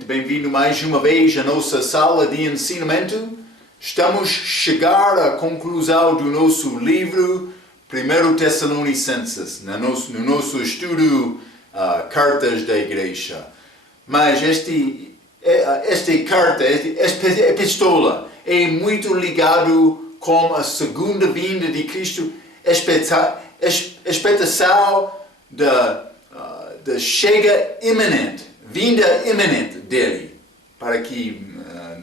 muito bem-vindo mais uma vez à nossa sala de ensinamento. Estamos a chegar à conclusão do nosso livro 1 Tessalonicenses, no nosso estudo Cartas da Igreja. Mas esta carta, esta epístola, é muito ligado com a segunda vinda de Cristo, expectação da chega iminente, vinda iminente dele para aqui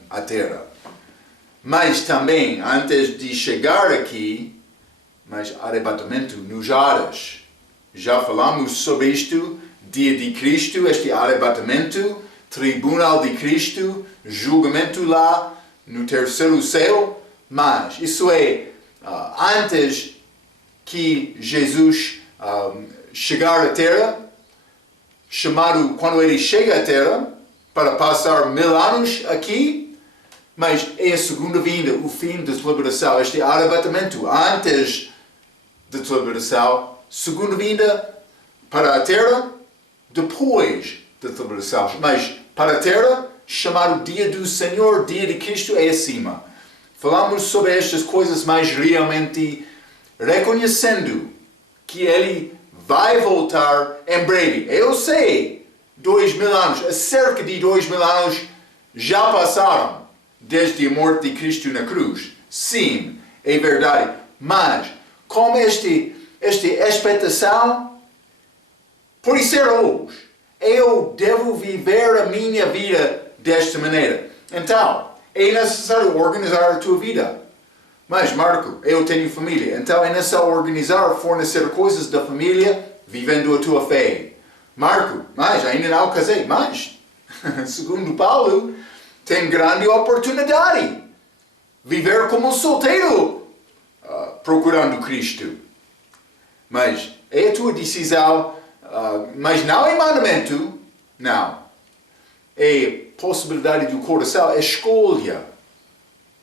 a terra. Mas também, antes de chegar aqui, mas arrebatamento nos ares. Já falamos sobre isto, dia de Cristo, este arrebatamento, tribunal de Cristo, julgamento lá no terceiro céu. Mas isso é antes que Jesus chegar à terra, chamado quando ele chega à terra para passar 1000 anos aqui, mas é a segunda vinda, o fim da tribulação, este arrebatamento antes da tribulação, segunda vinda para a terra depois da tribulação, mas para a terra chamado dia do Senhor, dia de Cristo é acima. Falamos sobre estas coisas, mas realmente reconhecendo que ele vai voltar em breve. Eu sei, 2000 anos, cerca de 2000 anos já passaram desde a morte de Cristo na cruz. Sim, é verdade. Mas, como esta expectação, por ser hoje, eu devo viver a minha vida desta maneira. Então, é necessário organizar a tua vida. Mas, Marco, eu tenho família, então é necessário organizar, fornecer coisas da família, vivendo a tua fé. Marco, mas ainda não casei, mas, segundo Paulo, tem grande oportunidade. Viver como solteiro, procurando Cristo. Mas é a tua decisão, mas não é mandamento, não. É possibilidade do coração, é escolha.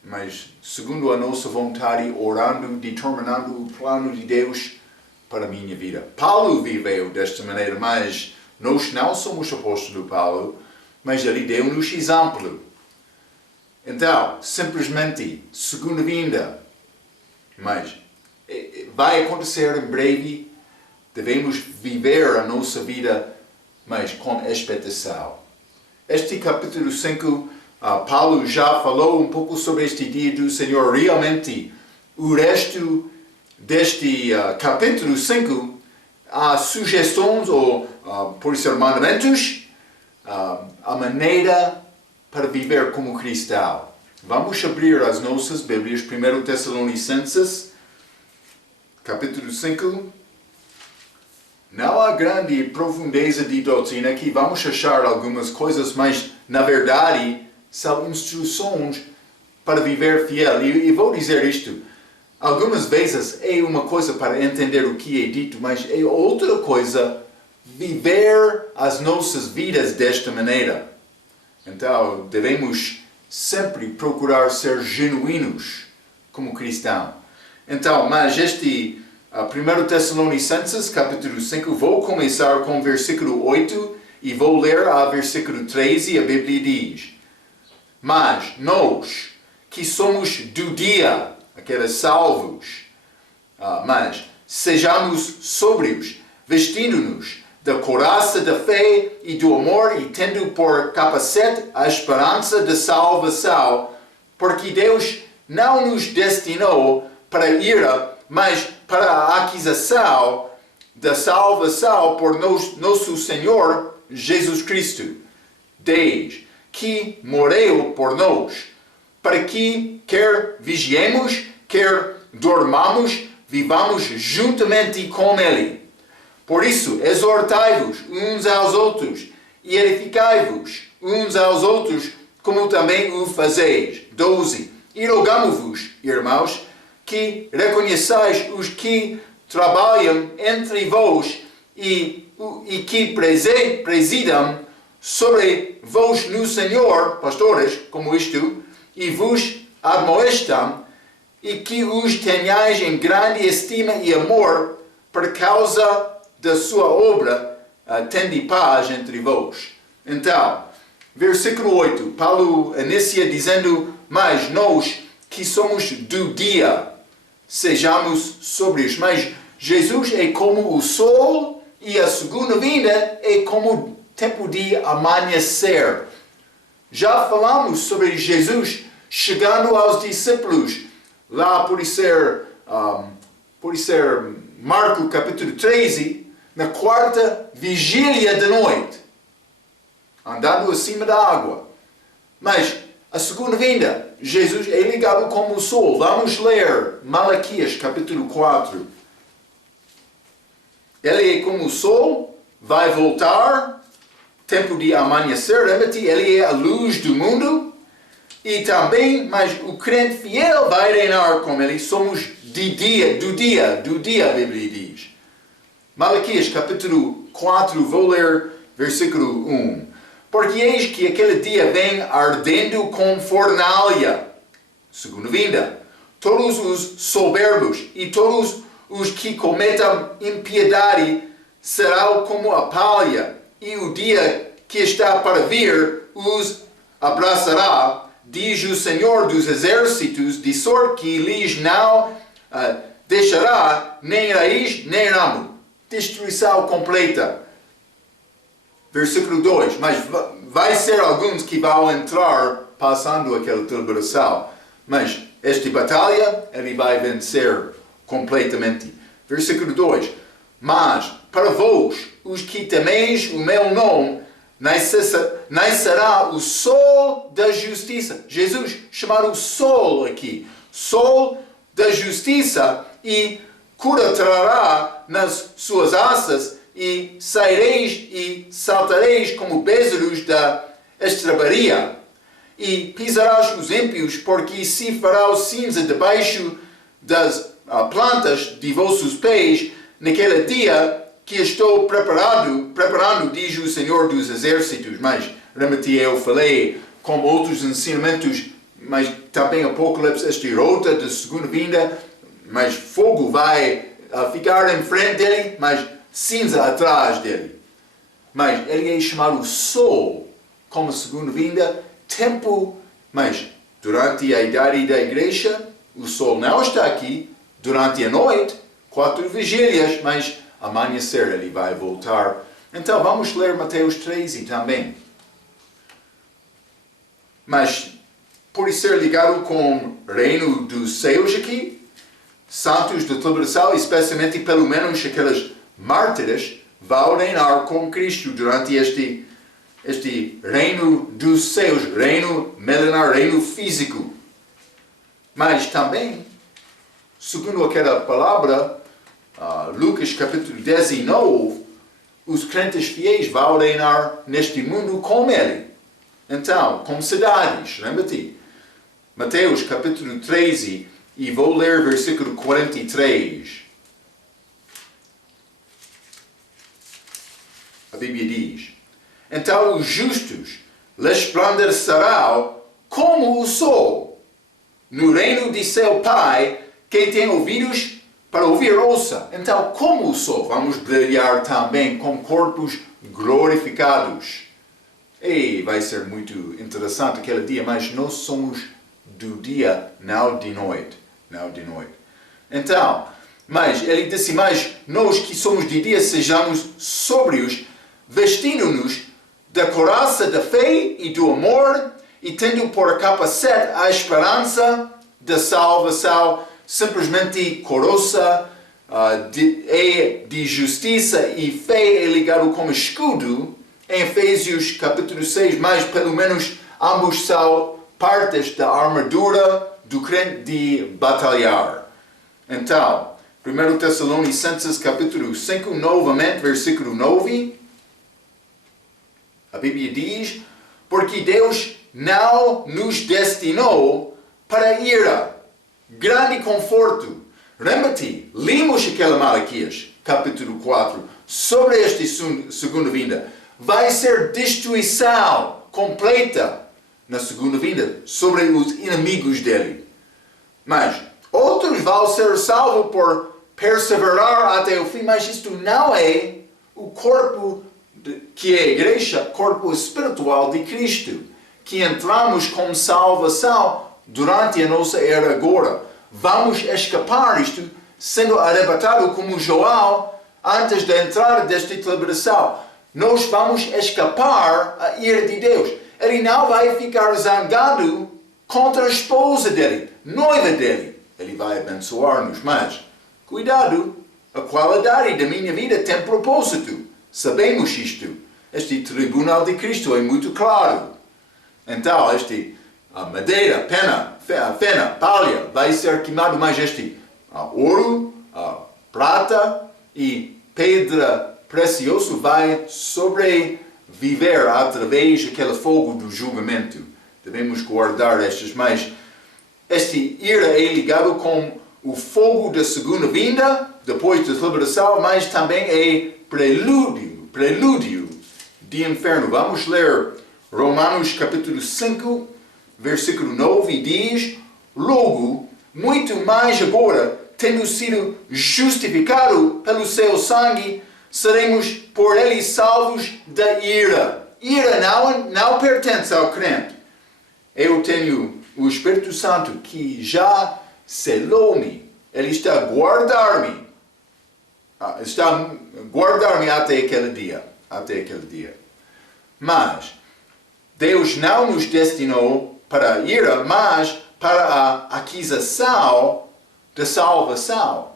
Mas segundo a nossa vontade, orando, determinando o plano de Deus para a minha vida. Paulo viveu desta maneira, mas nós não somos apóstolos de Paulo, mas ele deu-nos exemplo. Então, simplesmente, segunda vinda, mas vai acontecer em breve, devemos viver a nossa vida, mas com expectação. Este capítulo 5, Paulo já falou um pouco sobre este dia do Senhor. Realmente, o resto deste capítulo 5 há sugestões, ou por ser mandamentos, a maneira para viver como cristão. Vamos abrir as nossas Bíblias, 1 Tessalonicenses, capítulo 5. Não há grande profundeza de doutrina aqui. Vamos achar algumas coisas, mas, na verdade, são instruções para viver fiel. E vou dizer isto. Algumas vezes é uma coisa para entender o que é dito, mas é outra coisa viver as nossas vidas desta maneira. Então, devemos sempre procurar ser genuínos como cristão. Então, mas 1 Tessalonicenses, capítulo 5, vou começar com o versículo 8 e vou ler a versículo 13, a Bíblia diz: Mas nós, que somos do dia, aqueles salvos, mas sejamos sóbrios, vestindo-nos da couraça da fé e do amor e tendo por capacete a esperança da salvação, porque Deus não nos destinou para a ira, mas para a aquisição da salvação por nosso Senhor Jesus Cristo, Deus, que morreu por nós, para que quer vigiemos, quer dormamos, vivamos juntamente com Ele. Por isso, exortai-vos uns aos outros e edificai-vos uns aos outros, como também o fazeis. 12. E rogamo-vos, irmãos, que reconheçais os que trabalham entre vós e que presidam sobre vós no Senhor, pastores, como isto, e vos admoestam, e que os tenhais em grande estima e amor por causa da sua obra, tende paz entre vós. Então, Versículo 8, Paulo inicia dizendo, mas nós que somos do dia, sejamos sóbrios. Mas Jesus é como o sol e a segunda vinda é como o tempo de amanhecer. Já falamos sobre Jesus chegando aos discípulos. Lá pode ser Marcos capítulo 13, na quarta vigília da noite, andando acima da água. Mas a segunda vinda, Jesus é ligado como o sol. Vamos ler Malaquias capítulo 4. Ele é como o sol, vai voltar, tempo de amanhecer, lembra-te, ele é a luz do mundo. E também, mas o crente fiel vai reinar com ele. Somos do dia, a Bíblia diz. Malaquias capítulo 4, vou ler versículo 1. Porque eis que aquele dia vem ardendo com fornalha, segunda vinda. Todos os soberbos e todos os que cometam impiedade serão como a palha, e o dia que está para vir os abraçará, diz o Senhor dos Exércitos, de sorte que lhes não deixará nem raiz nem ramo. Destruição completa. Versículo 2, mas vai ser alguns que vão entrar passando aquela tribulação, mas esta batalha ele vai vencer completamente. Versículo 2, mas para vós, os que temeis o meu nome, nascerá o sol da justiça. Jesus chamou o sol aqui, sol da justiça, e cura trará nas suas asas, e saireis e saltareis como bezerros da estrebaria, e pisarás os ímpios, porque se fará cinza debaixo das plantas de vossos pés, naquele dia que estou preparando, diz o Senhor dos Exércitos. Mas, lembra-te, eu falei com outros ensinamentos, mas também Apocalipse, esta rota da segunda vinda, mas fogo vai ficar em frente dele, mas cinza atrás dele. Mas ele é chamado o sol como segunda vinda, tempo, mas durante a idade da igreja, o sol não está aqui, durante a noite, 4 vigílias, mas amanhecer ele vai voltar. Então vamos ler Mateus 13 também. Mas por ser ligado com o reino dos céus aqui, santos da tribulação, especialmente pelo menos aquelas mártires, vão reinar com Cristo durante este reino dos céus, reino milenar, reino físico. Mas também, segundo aquela palavra, Lucas capítulo 19, os crentes fiéis vão reinar neste mundo com ele. Então, como cidades, lembra-te? Mateus capítulo 13, e vou ler versículo 43. A Bíblia diz, então os justos resplandecerão como o sol no reino de seu Pai. Quem tem ouvidos para ouvir, ouça. Então, como o sol, vamos brilhar também com corpos glorificados. E vai ser muito interessante aquele dia, mas nós somos do dia, não de noite. Não de noite. Então, mas ele disse, mas nós que somos de dia, sejamos sóbrios, vestindo-nos da couraça da fé e do amor, e tendo por capacete a esperança da salvação. Simplesmente couraça de justiça, e fé é ligado como escudo em Efésios capítulo 6, mas pelo menos ambos são partes da armadura do crente de batalhar. Então, 1 Tessalonicenses capítulo 5, novamente, versículo 9, a Bíblia diz, porque Deus não nos destinou para a ira, grande conforto. Lembra-te, lemos aquela Malaquias, capítulo 4, sobre esta segunda vinda. Vai ser destruição completa na segunda vinda sobre os inimigos dele. Mas outros vão ser salvos por perseverar até o fim, mas isto não é o corpo que é a igreja, corpo espiritual de Cristo, que entramos com salvação durante a nossa era agora. Vamos escapar isto, sendo arrebatado como João, antes da entrada desta liberação. Nós vamos escapar a ira de Deus. Ele não vai ficar zangado contra a esposa dele, noiva dele. Ele vai abençoar-nos, mas cuidado, a qualidade da minha vida tem propósito. Sabemos isto. Este tribunal de Cristo é muito claro. Então, madeira, fena, palha, vai ser queimado, mas ouro, prata e pedra preciosa vai sobreviver através daquele fogo do julgamento. Devemos guardar estas, mas este ira é ligado com o fogo da segunda vinda, depois da liberação, mas também é prelúdio de inferno. Vamos ler Romanos capítulo 5, versículo 9, diz: logo, muito mais agora, tendo sido justificado pelo seu sangue, seremos por ele salvos da ira. Ira não pertence ao crente. Eu tenho o Espírito Santo que já selou-me. Ele está a guardar-me. Até aquele dia. Mas Deus não nos destinou para a ira, mas para a aquisição da salvação,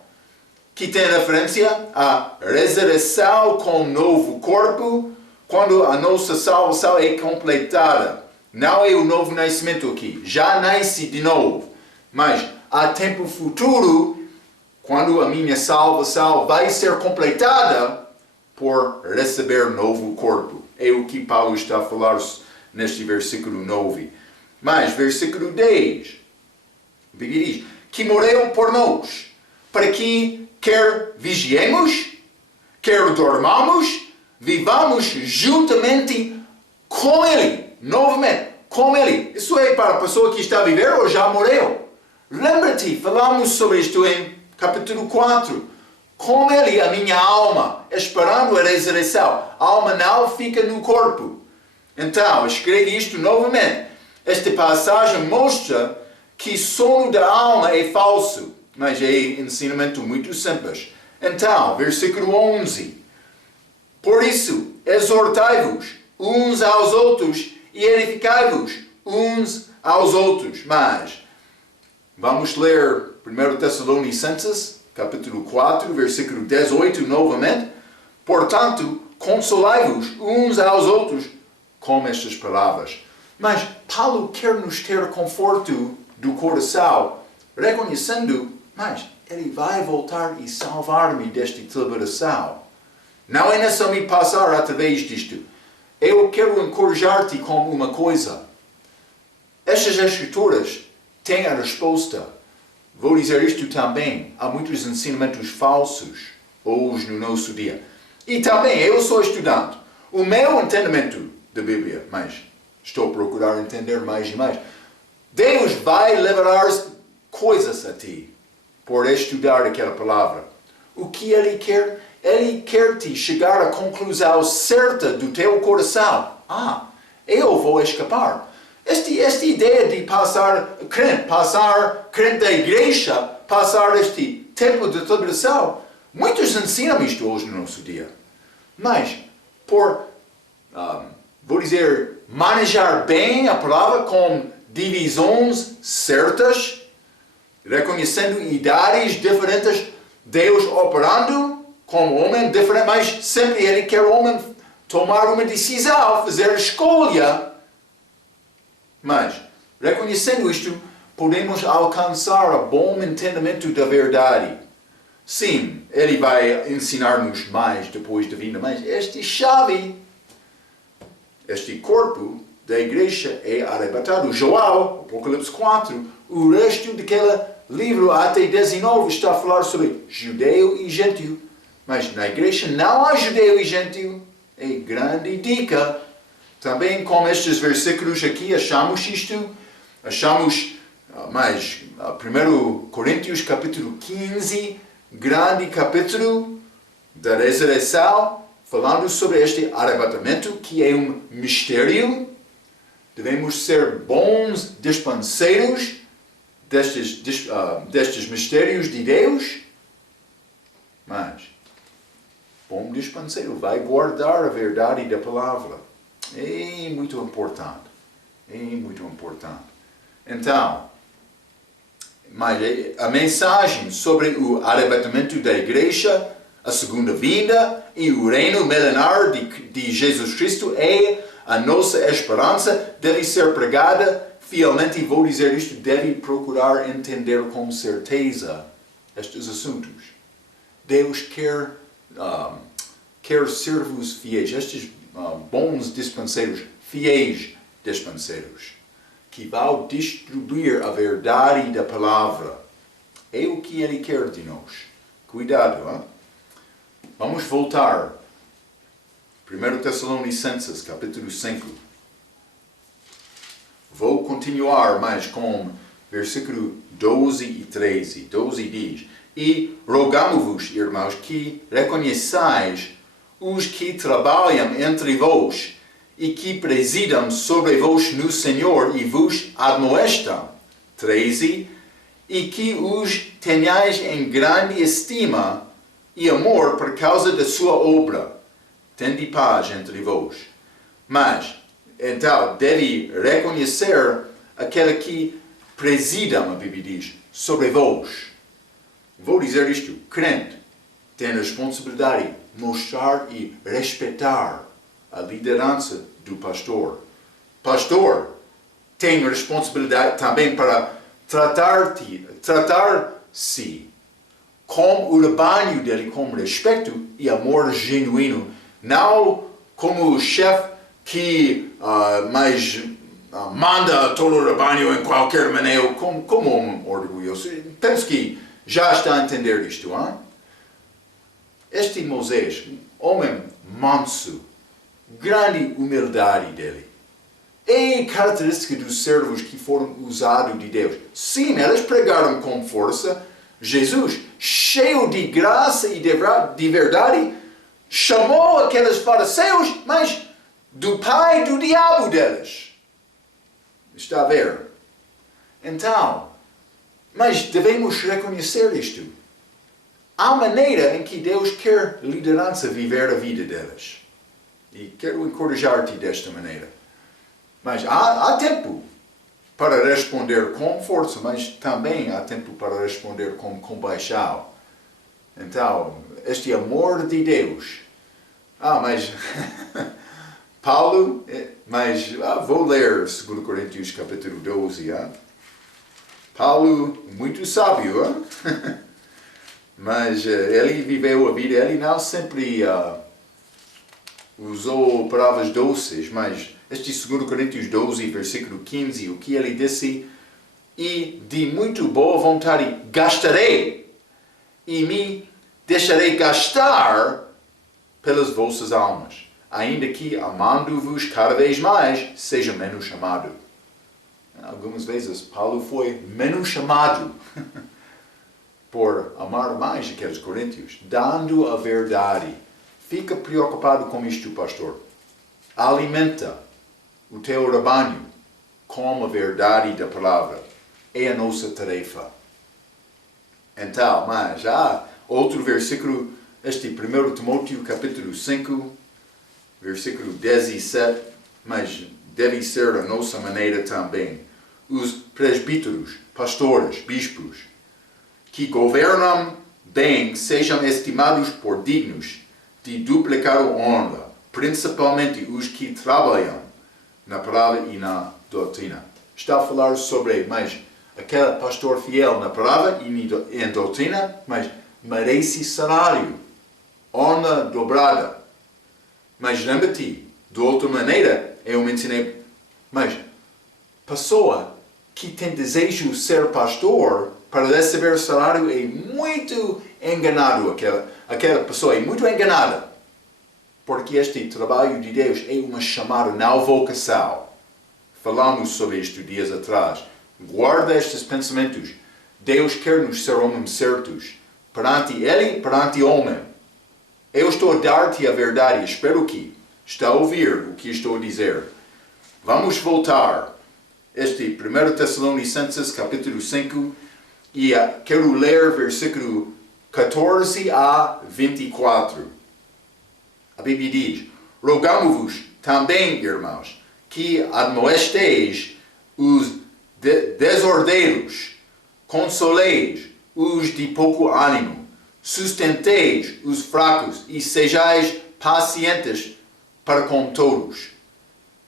que tem referência à ressurreição com um novo corpo, quando a nossa salvação é completada. Não é o novo nascimento aqui, já nasci de novo, mas há tempo futuro, quando a minha salvação vai ser completada por receber novo corpo. É o que Paulo está a falar neste versículo 9. Mas, versículo 10, diz: que morreram por nós, para que quer vigiemos, quer dormamos, vivamos juntamente com Ele. Novamente, com Ele. Isso é para a pessoa que está a viver ou já morreu. Lembra-te, falamos sobre isto em capítulo 4. Com Ele, a minha alma, esperando a ressurreição. A alma não fica no corpo. Então, escreve isto novamente. Esta passagem mostra que sono da alma é falso, mas é ensinamento muito simples. Então, versículo 11. Por isso, exortai-vos uns aos outros e edificai-vos uns aos outros. Mas, vamos ler 1 Tessalonicenses, capítulo 4, versículo 18, novamente. Portanto, consolai-vos uns aos outros com estas palavras. Mas Paulo quer nos ter conforto do coração, reconhecendo, mas ele vai voltar e salvar-me desta liberação. Não é necessário me passar através disto. Eu quero encorajar-te com uma coisa. Estas escrituras têm a resposta. Vou dizer isto também. Há muitos ensinamentos falsos hoje no nosso dia. E também, eu sou estudante. O meu entendimento da Bíblia, mas estou a procurar entender mais e mais. Deus vai liberar coisas a ti por estudar aquela palavra. O que Ele quer? Ele quer te chegar à conclusão certa do teu coração. Eu vou escapar. Esta ideia de passar crente da igreja, passar este tempo de liberação, muitos ensinam isto hoje no nosso dia. Mas, por, vou dizer, manejar bem a palavra com divisões certas, reconhecendo idades diferentes, Deus operando como homem diferente, mas sempre Ele quer o homem tomar uma decisão, fazer a escolha. Mas, reconhecendo isto, podemos alcançar o bom entendimento da verdade. Sim, Ele vai ensinar-nos mais depois da vinda, mas esta chave, este corpo da igreja é arrebatado. João, Apocalipse 4, o resto daquele livro até 19 está a falar sobre judeu e gentio. Mas na igreja não há judeu e gentio. É grande dica. Também com estes versículos aqui achamos isto. Achamos mais 1 Coríntios capítulo 15, grande capítulo da ressurreição. falando sobre este arrebatamento, que é um mistério. Devemos ser bons dispenseiros destes mistérios de Deus. Mas, bom dispenseiro vai guardar a verdade da palavra. É muito importante. É muito importante. Então, mas a mensagem sobre o arrebatamento da igreja, a segunda vinda e o reino milenar de Jesus Cristo é a nossa esperança, deve ser pregada fielmente, e vou dizer isto, deve procurar entender com certeza estes assuntos. Deus quer servos fiéis, estes bons dispenseiros, fiéis dispenseiros, que vão distribuir a verdade da palavra. É o que Ele quer de nós. Cuidado, hein? Vamos voltar. 1 Tessalonicenses, capítulo 5. Vou continuar mais com versículo 12 e 13. 12 diz: E rogamo-vos, irmãos, que reconheçais os que trabalham entre vós e que presidam sobre vós no Senhor e vos admoestam. 13. E que os tenhais em grande estima e amor por causa da sua obra. Tende paz entre vós. Mas, então, deve reconhecer aquele que presidam, a Bíblia diz, sobre vós. Vou dizer isto, crente tem a responsabilidade de mostrar e respeitar a liderança do pastor. Pastor tem a responsabilidade também para tratar-se com o rebanho dele com respeito e amor genuíno, não como o chefe que manda todo o rebanho em qualquer maneira, como um orgulhoso. Penso que já está a entender isto, hein? Este Moisés, homem manso, grande humildade dele, é característica dos servos que foram usados de Deus. Sim, eles pregaram com força. Jesus, cheio de graça e de verdade, chamou aqueles fariseus, mas do pai do diabo deles. Está a ver? Então, mas devemos reconhecer isto. Há maneira em que Deus quer liderança viver a vida deles. E quero encorajar-te desta maneira. Mas há tempo para responder com força, mas também há tempo para responder com compaixão. Então, este amor de Deus. Mas Paulo, vou ler 2 Coríntios capítulo 12. Paulo, muito sábio, mas ele viveu a vida, ele não sempre usou palavras doces, mas este 2 Coríntios 12, versículo 15, o que ele disse: E de muito boa vontade gastarei, e me deixarei gastar pelas vossas almas, ainda que, amando-vos cada vez mais, seja menos chamado. Algumas vezes Paulo foi menos chamado por amar mais aqueles coríntios, dando a verdade. Fica preocupado com isto, pastor. Alimenta o teu rebanho com a verdade da palavra. É a nossa tarefa. Então, mas há outro versículo, este 1 Timóteo capítulo 5, versículo 17, mas deve ser a nossa maneira também. Os presbíteros, pastores, bispos, que governam bem, sejam estimados por dignos de duplicar a honra, principalmente os que trabalham na palavra e na doutrina. Está a falar sobre, mas aquele pastor fiel na palavra e em doutrina, mas merece salário, honra dobrada. Mas lembra-te, de outra maneira, eu mencionei, mas pessoa que tem desejo de ser pastor para receber salário é muito enganado. Aquela pessoa é muito enganada. Porque este trabalho de Deus é uma chamada, não vocação. Falamos sobre isto dias atrás. Guarda estes pensamentos. Deus quer nos ser homens certos perante Ele e perante o homem. Eu estou a dar-te a verdade, espero que está a ouvir o que estou a dizer. Vamos voltar. Este 1 Tessalonicenses capítulo 5 e quero ler versículo 14 a 24. A Bíblia diz: Rogamo-vos também, irmãos, que admoesteis os desordeiros, consoleis os de pouco ânimo, sustenteis os fracos e sejais pacientes para com todos.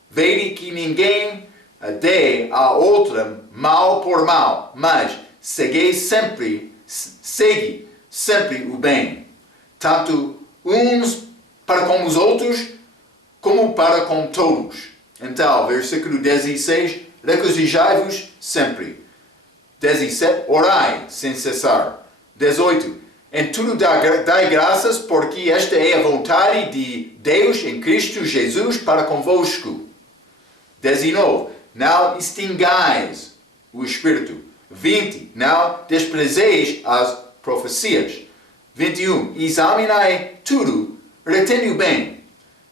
Vede que ninguém dê a outrem mal por mal, mas segue sempre o bem, tanto uns para com os outros, como para com todos. Então, versículo 16, regozijai-vos sempre. 17, orai sem cessar. 18, em tudo dai graças, porque esta é a vontade de Deus em Cristo Jesus para convosco. 19, não extingais o Espírito. 20, não desprezeis as profecias. 21, examinai tudo, retende o bem.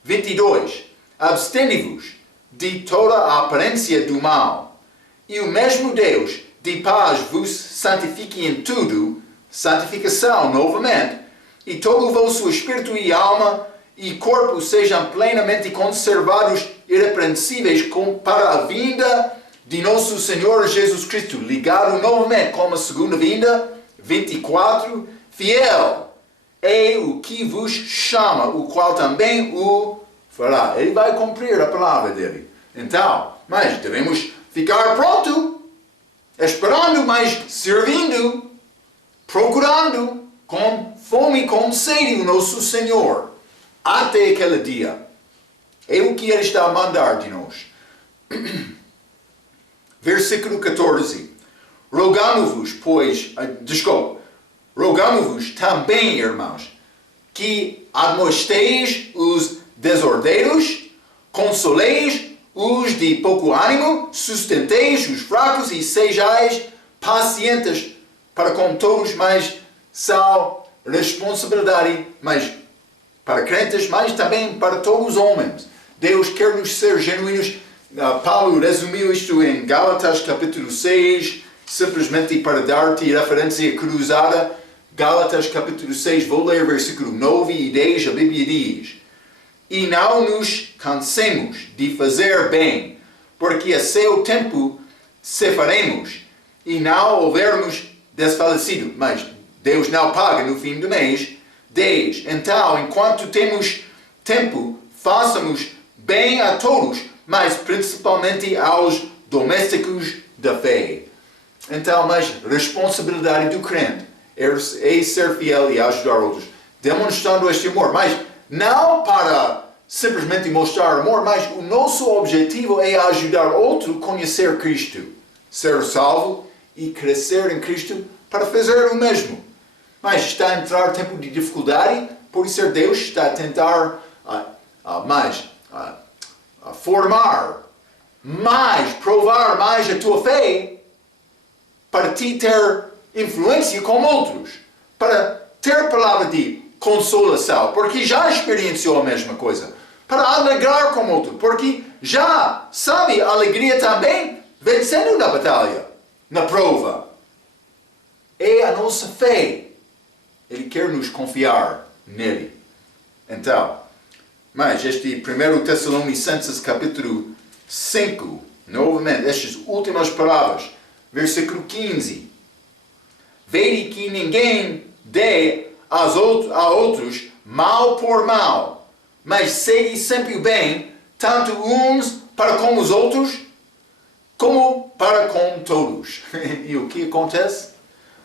22, abstende-vos de toda a aparência do mal. E o mesmo Deus de paz vos santifique em tudo, santificação novamente, e todo o vosso espírito e alma e corpo sejam plenamente conservados irrepreensíveis para a vinda de nosso Senhor Jesus Cristo, ligado novamente com a segunda vinda. 24, fiel é o que vos chama, o qual também o fará. Ele vai cumprir a palavra dele. Então, mas devemos ficar pronto, esperando, mas servindo, procurando, com fome e com sede o nosso Senhor, até aquele dia. É o que ele está a mandar de nós. Versículo 14. Rogamo-vos também, irmãos, que admoesteis os desordeiros, consoleis os de pouco ânimo, sustenteis os fracos e sejais pacientes para com todos, mas são responsabilidade, mas para crentes, mas também para todos os homens. Deus quer nos ser genuínos. Paulo resumiu isto em Gálatas capítulo 6, simplesmente para dar-te referência cruzada. Gálatas capítulo 6, vou ler versículo 9 e 10, a Bíblia diz: E não nos cansemos de fazer bem, porque a seu tempo cefaremos, e não houvermos desfalecido. Mas Deus não paga no fim do mês. 10. Então, enquanto temos tempo, façamos bem a todos, mas principalmente aos domésticos da fé. Então, mas responsabilidade do crente é ser fiel e ajudar outros, demonstrando este amor, mas não para simplesmente mostrar amor, mas o nosso objetivo é ajudar outro a conhecer Cristo, ser salvo e crescer em Cristo para fazer o mesmo. Mas está a entrar tempo de dificuldade, por isso Deus está a tentar formar mais, provar mais a tua fé, para ti ter influência com outros, para ter palavra de consolação, porque já experienciou a mesma coisa, para alegrar com outro, porque já sabe a alegria também vencendo na batalha, na prova. É a nossa fé. Ele quer nos confiar nele. Então, mas este 1 Tessalonicenses capítulo 5, novamente, estas últimas palavras, versículo 15. Vede que ninguém dê a outros mal por mal, mas segue sempre o bem, tanto uns para com os outros, como para com todos. E o que acontece?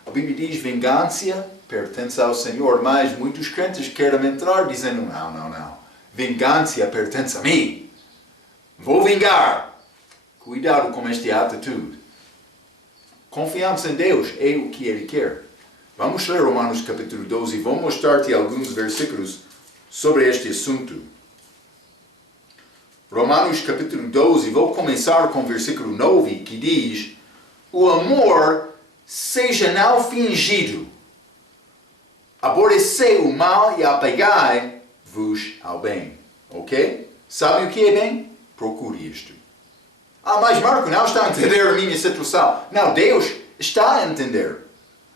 A Bíblia diz: vingança pertence ao Senhor, mas muitos crentes querem entrar dizendo: não, vingança pertence a mim, vou vingar. Cuidado com esta atitude. Confiança em Deus é o que Ele quer. Vamos ler Romanos capítulo 12 e vou mostrar-te alguns versículos sobre este assunto. Romanos capítulo 12, vou começar com o versículo 9, que diz: o amor seja não fingido. Aborrecei o mal e apegai-vos ao bem. Ok? Sabe o que é bem? Procure isto. Ah, mas Marco, não está a entender a minha situação. Não, Deus está a entender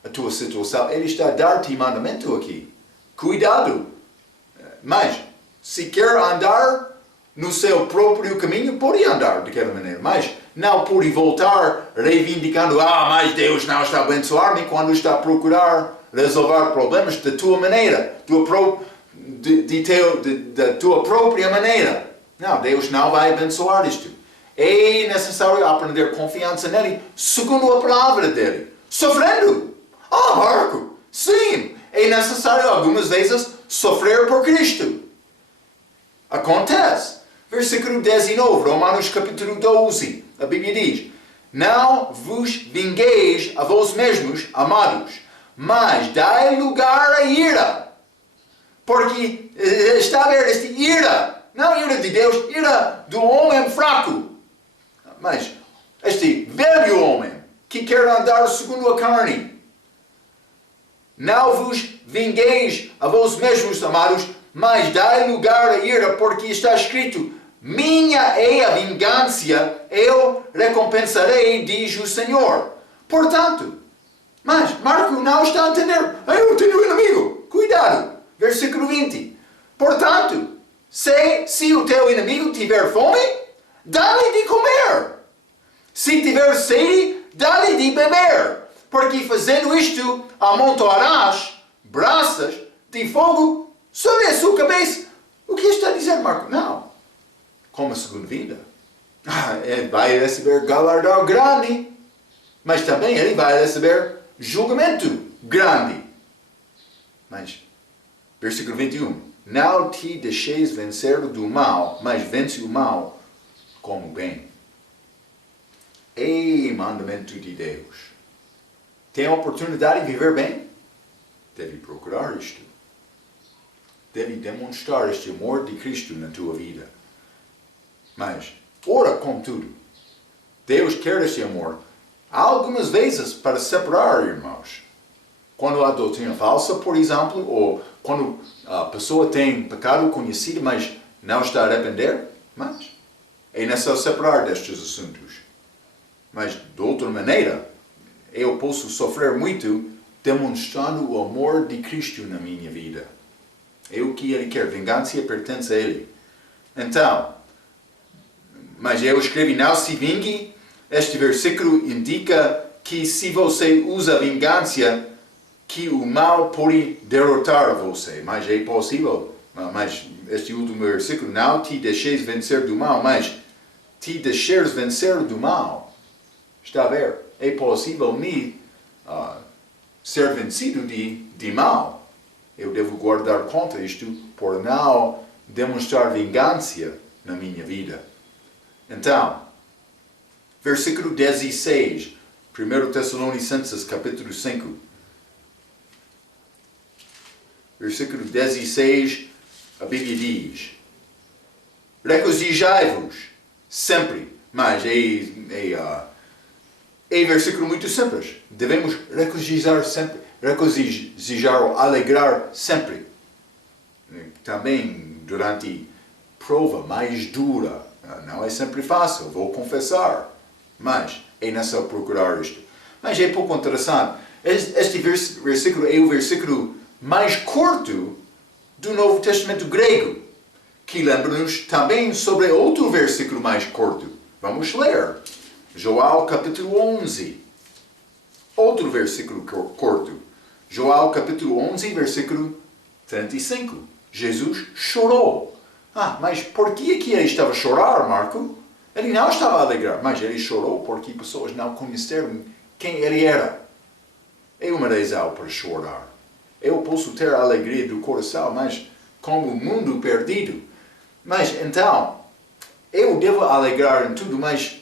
a tua situação. Ele está a dar-te mandamento aqui. Cuidado. Mas, se quer andar no seu próprio caminho, pode andar daquela maneira. Mas não pode voltar reivindicando, mas Deus não está a abençoar-me quando está a procurar resolver problemas da tua maneira, da tua própria maneira. Não, Deus não vai abençoar isto. É necessário aprender confiança nele, segundo a palavra dele. Sofrendo. Marco, sim, é necessário algumas vezes sofrer por Cristo. Acontece. Versículo 19, Romanos capítulo 12, a Bíblia diz: não vos vingueis a vós mesmos, amados, mas dai lugar à ira. Porque está a ver esta ira, não ira de Deus, ira do homem fraco. Mas este velho homem que quer andar segundo a carne. Não vos vingueis a vós mesmos, amados, mas dai lugar à ira, porque está escrito: minha é a vingança, eu recompensarei, diz o Senhor. Portanto, mas Marco não está a entender. Eu tenho um inimigo. Cuidado. Versículo 20. Portanto, se o teu inimigo tiver fome, dá-lhe de comer. Se tiver sede, dá-lhe de beber. Porque fazendo isto, amontoarás brasas de fogo sobre a sua cabeça. O que está a dizer, Marco? Não. Como a segunda vinda. Ele vai receber galardão grande. Mas também ele vai receber julgamento grande. Mas, versículo 21. Não te deixeis vencer do mal, mas vence o mal com o bem. É mandamento de Deus. Tem a oportunidade de viver bem? Deve procurar isto. Deve demonstrar este amor de Cristo na tua vida. Mas, ora contudo, Deus quer este amor algumas vezes para separar irmãos. Quando há doutrina falsa, por exemplo, ou quando a pessoa tem pecado conhecido, mas não está a arrepender, mas é necessário separar destes assuntos. Mas, de outra maneira, eu posso sofrer muito demonstrando o amor de Cristo na minha vida. É o que Ele quer. Vingança pertence a Ele. Então, mas eu escrevi: não se vingue. Este versículo indica que se você usa vingança, que o mal pode derrotar você. Mas é possível. Mas este último versículo: não te deixeis vencer do mal, mas te deixeres vencer do mal. Está a ver? É possível me ser vencido de mal. Eu devo guardar contra isto por não demonstrar vingança na minha vida. Então, versículo 16, 1 Tessalonicenses capítulo 5. Versículo 16, a Bíblia diz: regozijai-vos sempre. Mas é versículo muito simples. Devemos regozijar sempre. Regozijar ou alegrar sempre. Também durante prova mais dura. Não é sempre fácil, vou confessar. Mas é necessário procurar isto. Mas é pouco interessante. Este versículo é o versículo mais curto do Novo Testamento grego, que lembra-nos também sobre outro versículo mais curto. Vamos ler. Joel capítulo 11. Outro versículo curto. Joel capítulo 11, versículo 35. Jesus chorou. Mas por que ele estava a chorar, Marco? Ele não estava a alegrar, mas ele chorou porque pessoas não conheceram quem ele era. É uma razão para chorar. Eu posso ter a alegria do coração, mas como o mundo perdido. Mas então, eu devo alegrar em tudo, mas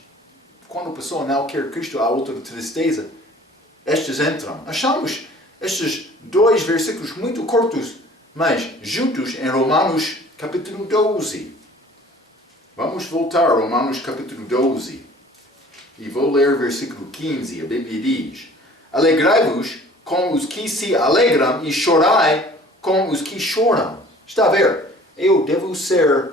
quando a pessoa não quer Cristo, há outra tristeza. Estes entram. Achamos estes dois versículos muito curtos, mas juntos em Romanos capítulo 12. Vamos voltar a Romanos capítulo 12. E vou ler versículo 15. A Bíblia diz: alegrai-vos com os que se alegram e chorai com os que choram. Está a ver? Eu devo ser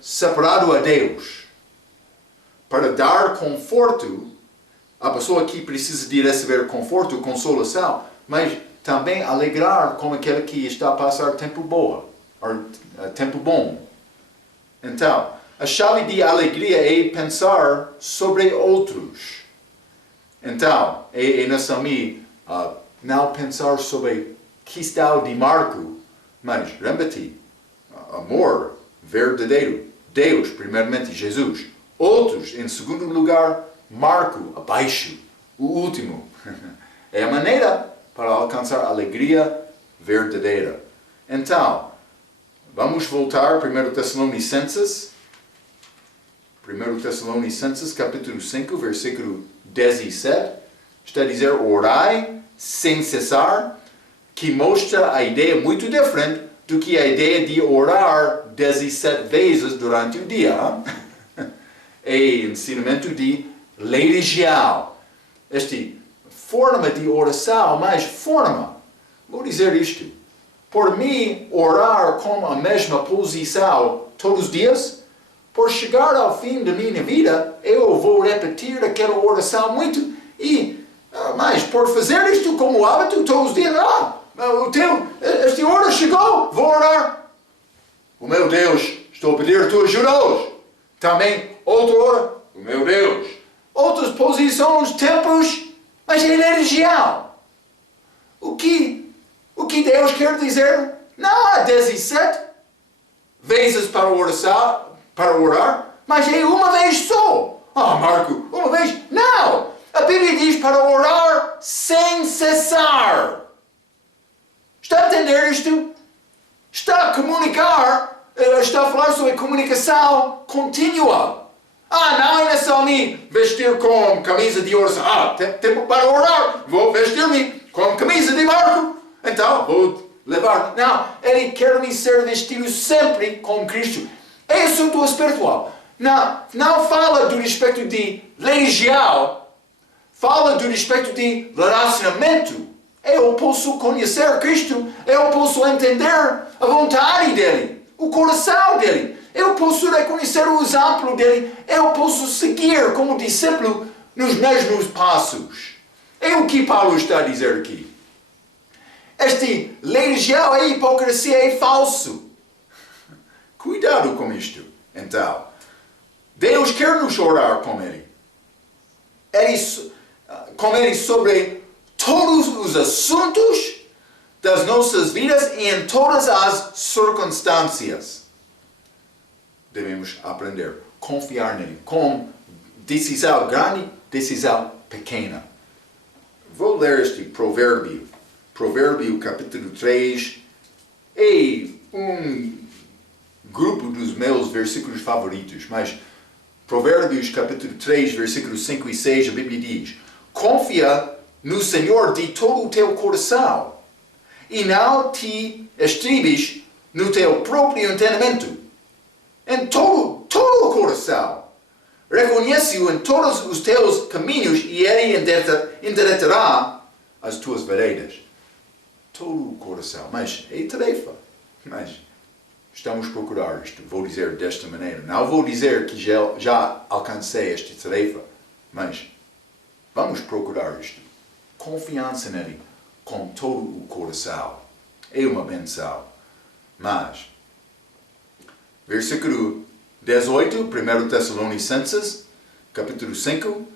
separado a Deus para dar conforto à pessoa que precisa de receber conforto, consolação, mas também alegrar com aquele que está a passar tempo bom. Então, a chave de alegria é pensar sobre outros. Então, é não pensar sobre que está de Marco, mas lembra-te, amor verdadeiro, Deus, primeiramente Jesus. Outros, em segundo lugar, Marco, abaixo, o último. É a maneira para alcançar a alegria verdadeira. Então, vamos voltar a 1 Tessalonicenses, capítulo 5, versículo 17. Está a dizer, orai sem cessar, que mostra a ideia muito diferente do que a ideia de orar 17 vezes durante o dia. É ensinamento de religião. Esta forma de oração, mas vou dizer isto. Por mim, orar com a mesma posição todos os dias, por chegar ao fim da minha vida, eu vou repetir aquela oração muito mas por fazer isto como hábito todos os dias, esta hora chegou, vou orar. O meu Deus, estou a pedir a tua ajuda hoje. Também, outra hora, o meu Deus. Outras posições, tempos, mas é religião. O que Deus quer dizer? Não há 17 vezes para orar, mas é uma vez só. Marco, uma vez? Não! A Bíblia diz para orar sem cessar. Está a entender isto? Está a comunicar, está a falar sobre comunicação contínua. Não é só me vestir com camisa de oração. Tempo para orar, vou vestir-me com camisa de Marco. Então, vou levar. Não, ele quer me ser vestido sempre com Cristo. É assunto espiritual. Não fala do respeito de religião. Fala do respeito de relacionamento. Eu posso conhecer Cristo. Eu posso entender a vontade dele. O coração dele. Eu posso reconhecer o exemplo dele. Eu posso seguir como discípulo nos mesmos passos. É o que Paulo está a dizer aqui. Esta religião, a hipocrisia é falso. Cuidado com isto. Então, Deus quer nos orar com Ele. Com Ele sobre todos os assuntos das nossas vidas e em todas as circunstâncias. Devemos aprender, confiar nele, com decisão grande, decisão pequena. Vou ler este provérbio. Provérbio capítulo 3. É um grupo dos meus versículos favoritos, mas Provérbios capítulo 3, versículos 5 e 6, a Bíblia diz: confia no Senhor de todo o teu coração e não te estribes no teu próprio entendimento. Em todo o coração. Reconhece-o em todos os teus caminhos e ele endireitará as tuas veredas. Todo o coração. Mas é tarefa. Mas estamos a procurar isto. Vou dizer desta maneira. Não vou dizer que já alcancei esta tarefa. Mas vamos procurar isto. Confiança nele com todo o coração. É uma benção. Mas, versículo 18, 1 Tessalonicenses, capítulo 5.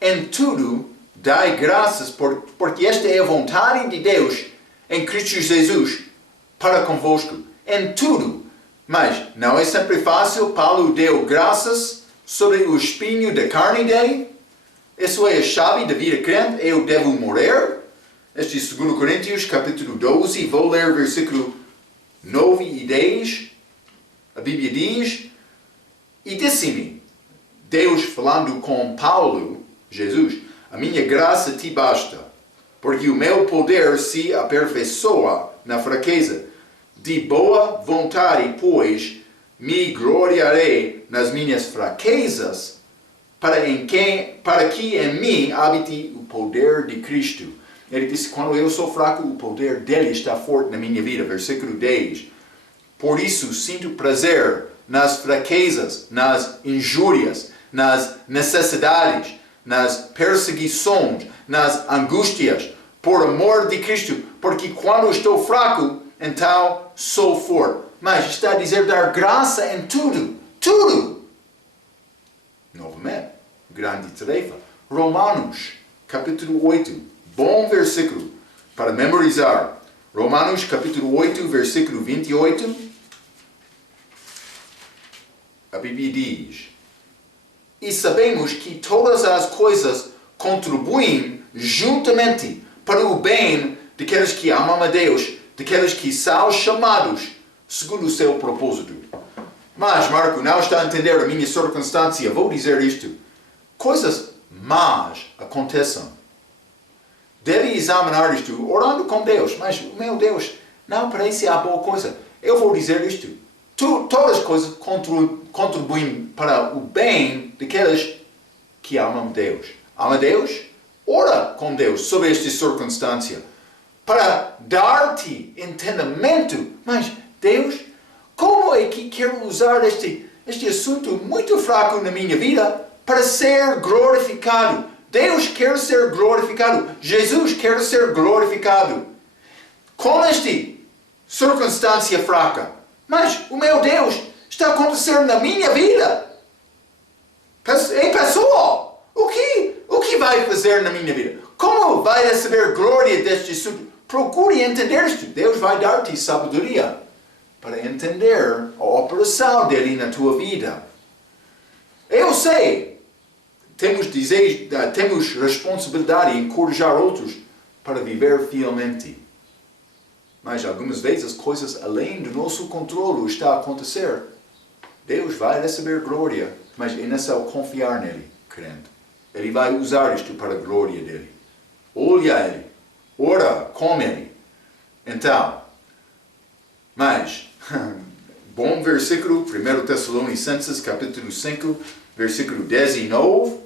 Em tudo, dai graças, porque esta é a vontade de Deus em Cristo Jesus para convosco. Em tudo. Mas não é sempre fácil. Paulo deu graças sobre o espinho da carne dele. Isso é a chave da vida crente. Eu devo morrer. Este é 2 Coríntios, capítulo 12. Vou ler versículo 9 e 10. A Bíblia diz: e disse-me, Deus falando com Paulo, Jesus, a minha graça te basta, porque o meu poder se aperfeiçoa na fraqueza. De boa vontade, pois, me gloriarei nas minhas fraquezas, para que em mim habite o poder de Cristo. Ele disse, quando eu sou fraco, o poder dele está forte na minha vida. Versículo 10. Por isso sinto prazer nas fraquezas, nas injúrias, nas necessidades, nas perseguições, nas angústias, por amor de Cristo. Porque quando estou fraco, então sou forte. Mas está a dizer dar graça em tudo. Tudo! Novamente, grande tarefa. Romanos, capítulo 8. Bom versículo para memorizar. Romanos, capítulo 8, versículo 28. A Bíblia diz: e sabemos que todas as coisas contribuem juntamente para o bem daqueles que amam a Deus, daqueles que são chamados segundo o seu propósito. Mas, Marco, não está a entender a minha circunstância. Vou dizer isto. Coisas más acontecem. Deve examinar isto, orando com Deus. Mas, meu Deus, não parece a boa coisa. Eu vou dizer isto. Todas as coisas contribuem para o bem daqueles que amam Deus. Ama Deus? Ora com Deus sobre esta circunstância. Para dar-te entendimento. Mas, Deus, como é que quero usar este assunto muito fraco na minha vida para ser glorificado? Deus quer ser glorificado. Jesus quer ser glorificado. Com esta circunstância fraca. Mas o meu Deus está acontecendo na minha vida. Ei, pessoal, o que vai fazer na minha vida? Como vai receber glória deste assunto? Procure entender isto. Deus vai dar-te sabedoria para entender a operação dele na tua vida. Eu sei, temos responsabilidade em encorajar outros para viver fielmente. Mas algumas vezes as coisas além do nosso controle estão a acontecer. Deus vai receber glória, mas é necessário confiar nele, crente. Ele vai usar isto para a glória dele. Olha ele, ora com ele. Então, mas, bom versículo, 1 Tessalonicenses capítulo 5, versículo 19,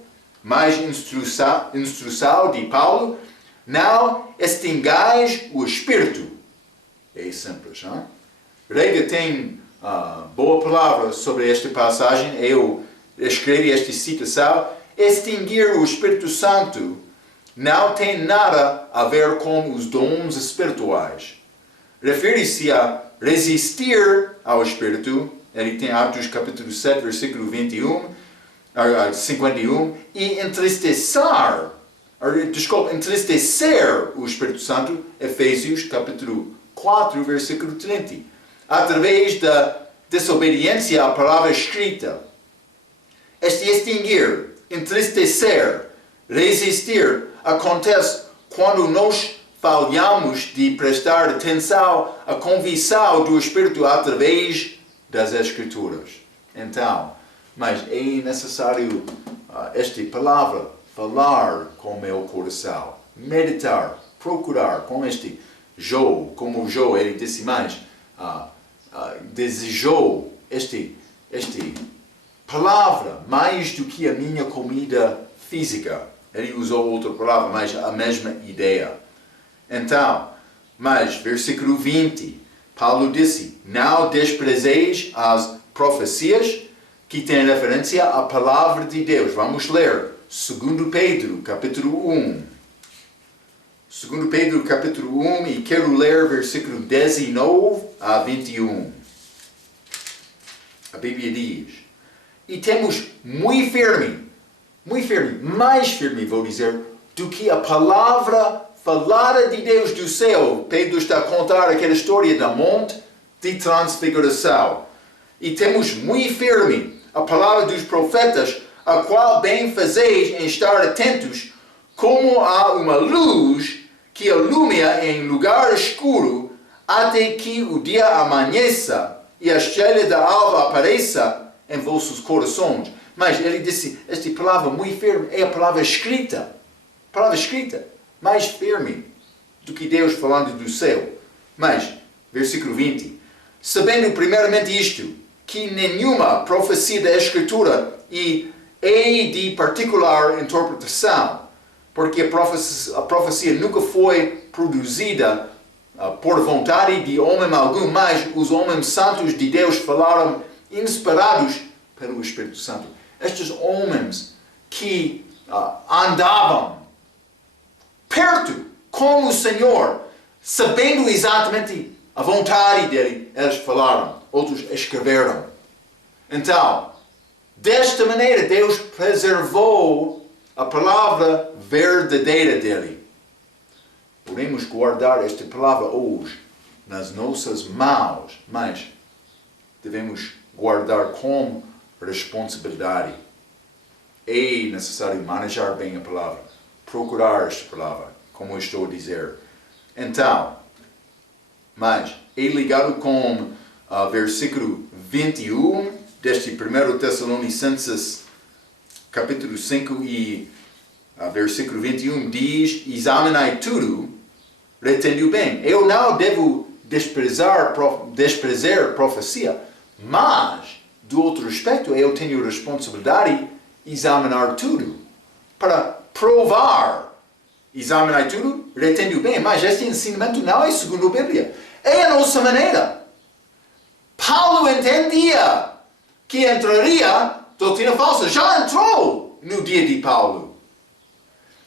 mais instrução de Paulo, não extingais o Espírito. É simples, não é? Rega tem boa palavra sobre esta passagem. Eu escrevi esta citação. Extinguir o Espírito Santo não tem nada a ver com os dons espirituais. Refere-se a resistir ao Espírito. Ele tem Atos capítulo 7, versículo 51, e entristecer o Espírito Santo, Efésios capítulo 4, versículo 30, através da desobediência à palavra escrita. Este extinguir, entristecer, resistir, acontece quando nós falhamos de prestar atenção à convicção do Espírito através das Escrituras. Então, mas é necessário esta palavra, falar com o meu coração, meditar, procurar com este Jó, como Jó, ele disse mais, desejou esta palavra mais do que a minha comida física. Ele usou outra palavra, mas a mesma ideia. Então, mas, versículo 20, Paulo disse, não desprezeis as profecias que têm referência à palavra de Deus. Vamos ler 2 Pedro, capítulo 1. 2 Pedro, capítulo 1, e quero ler versículo 19 a 21. A Bíblia diz, e temos muito firme, mais firme, vou dizer, do que a palavra falada de Deus do céu. Pedro está a contar aquela história da monte de transfiguração. E temos muito firme a palavra dos profetas, a qual bem fazeis em estar atentos, como há uma luz que ilumina em lugar escuro, até que o dia amanheça e a estrela da alva apareça em vossos corações. Mas ele disse, esta palavra muito firme é a palavra escrita. Palavra escrita, mais firme do que Deus falando do céu. Mas, versículo 20, sabendo primeiramente isto, que nenhuma profecia da Escritura e é de particular interpretação, porque a profecia nunca foi produzida por vontade de homem algum, mas os homens santos de Deus falaram inspirados pelo Espírito Santo. Estes homens que andavam perto com o Senhor, sabendo exatamente a vontade dele, eles falaram, outros escreveram. Então, desta maneira, Deus preservou a palavra verdadeira dele. Podemos guardar esta palavra hoje nas nossas mãos, mas devemos guardar com responsabilidade. É necessário manejar bem a palavra, procurar esta palavra, como eu estou a dizer. Então, mas é ligado com versículo 21 deste 1 Tessalonicenses, capítulo 5 e versículo 21 diz: examinai tudo, retende bem. Eu não devo desprezar profecia, mas, do outro aspecto, eu tenho responsabilidade de examinar tudo, para provar. Examinai tudo, retende bem, mas este ensinamento não é segundo a Bíblia. É a nossa maneira. Paulo entendia que entraria doutrina falsa. Já entrou no dia de Paulo.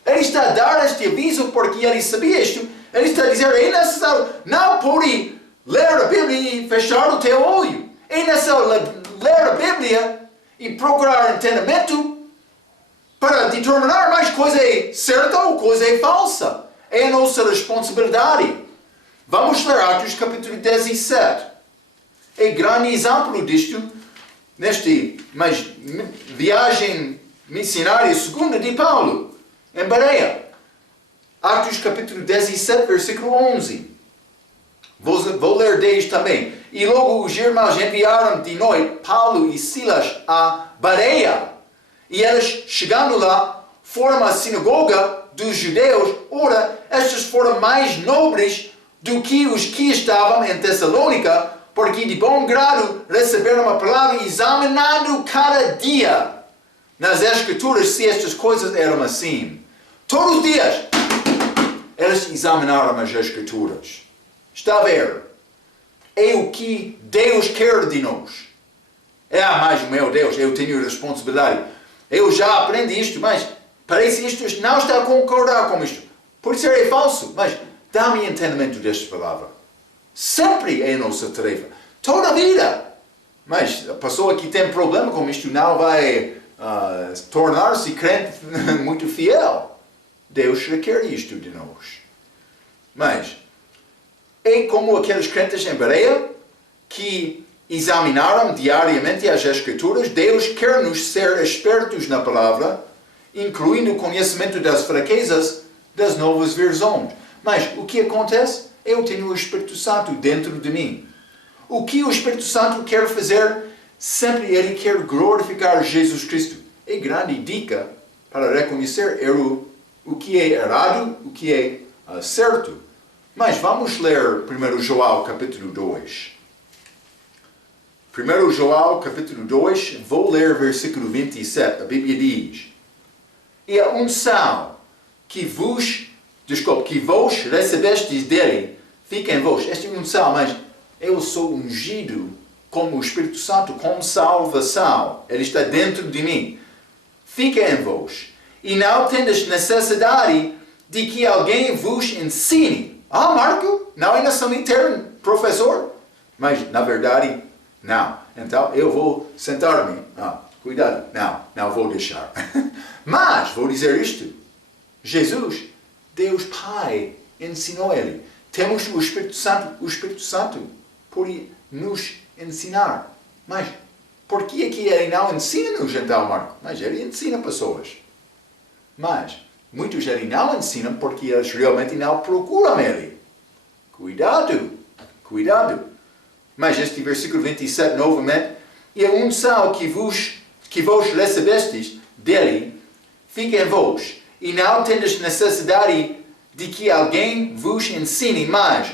Ele está a dar este aviso porque ele sabia isto. Ele está a dizer, é necessário, não pode ler a Bíblia e fechar o teu olho. É necessário ler a Bíblia e procurar entendimento para determinar mais coisa é certa ou coisa é falsa. É a nossa responsabilidade. Vamos ler Atos capítulo 17. É grande exemplo disto neste viagem missionária segunda de Paulo em Bereia. Atos capítulo 17, versículo 11. Vou ler 10 também. E logo os irmãos enviaram de noite Paulo e Silas a Bereia. E eles, chegando lá, foram à sinagoga dos judeus. Ora, estes foram mais nobres do que os que estavam em Tessalônica, porque de bom grado receberam a palavra, examinando cada dia nas Escrituras se estas coisas eram assim. Todos os dias, eles examinaram as Escrituras. Está a ver? É o que Deus quer de nós. Mas meu Deus, eu tenho responsabilidade. Eu já aprendi isto, mas parece isto não está a concordar com isto. Por isso é falso, mas dá-me entendimento desta palavra. Sempre é a nossa tarefa. Toda a vida. Mas a pessoa que tem problema com isto não vai tornar-se crente muito fiel. Deus requer isto de nós. Mas é como aqueles crentes em Bereia que examinaram diariamente as Escrituras. Deus quer-nos ser espertos na palavra, incluindo o conhecimento das fraquezas das novas versões. Mas o que acontece? Eu tenho o Espírito Santo dentro de mim. O que o Espírito Santo quer fazer? Sempre ele quer glorificar Jesus Cristo. É grande dica para reconhecer o que é errado, o que é certo. Mas vamos ler 1 João capítulo 2. 1 João capítulo 2, vou ler versículo 27. A Bíblia diz: E a unção que vos recebestes dele, fica em vós. Esta é unção, mas eu sou ungido como o Espírito Santo, com salvação. Ele está dentro de mim. Fica em vós. E não tendes necessidade de que alguém vos ensine. Marco, não é necessário ter um professor. Mas, na verdade, não. Então, eu vou sentar-me. Cuidado. Não vou deixar. Mas, vou dizer isto. Jesus, Deus Pai, ensinou ele. Temos o Espírito Santo pode nos ensinar. Mas, por que é que ele não ensina-nos então, Marco? Mas ele ensina pessoas. Mas, muitos ele não ensinam porque eles realmente não procuram ele. Cuidado. Mas este versículo 27 novamente, e a unção que vos recebestes dele, fica em vós, e não tendes necessidade de que alguém vos ensine, mas